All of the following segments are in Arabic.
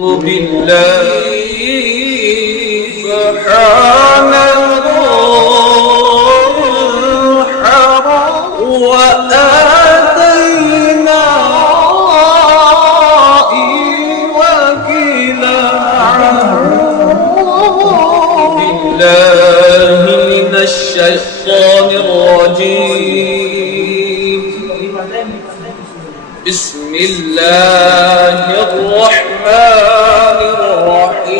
بالله سبحان الحرام وآتينا وكلا بالله من الشيطان الرجيم. بسم الله الرحمن الرحيم.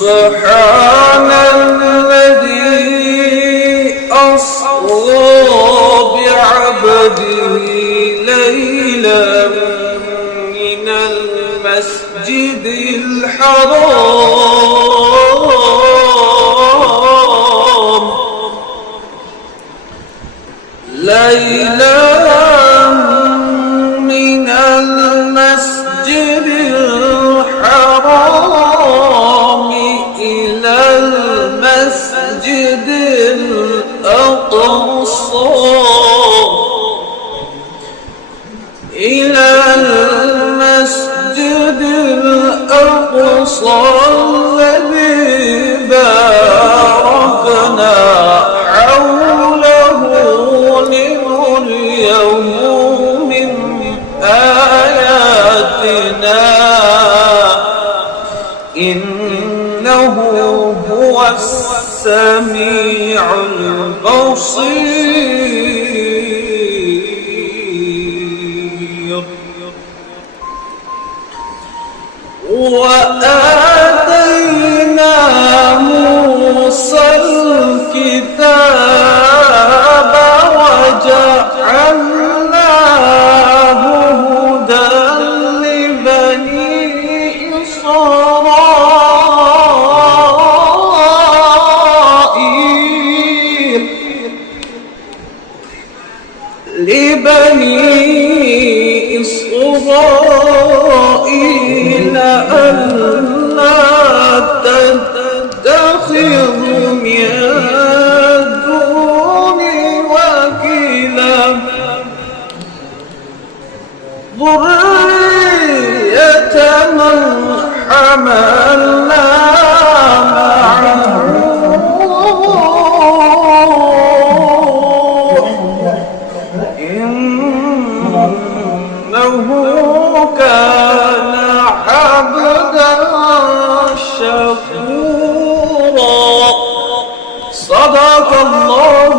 سبحان الذي أسرى بعبده ليلا من المسجد الحرام من المسجد الحرام إلى المسجد الأقصى الذي باركنا حوله لنريه من آياتنا إنه هو السميع البصير. وآتينا موسى الكتاب وجعلناه هدى لبني إسرائيل ألا تتخذ من دوني وكيلا ذرية من حملنا مع إنه كان عبدا شكورا. صدق الله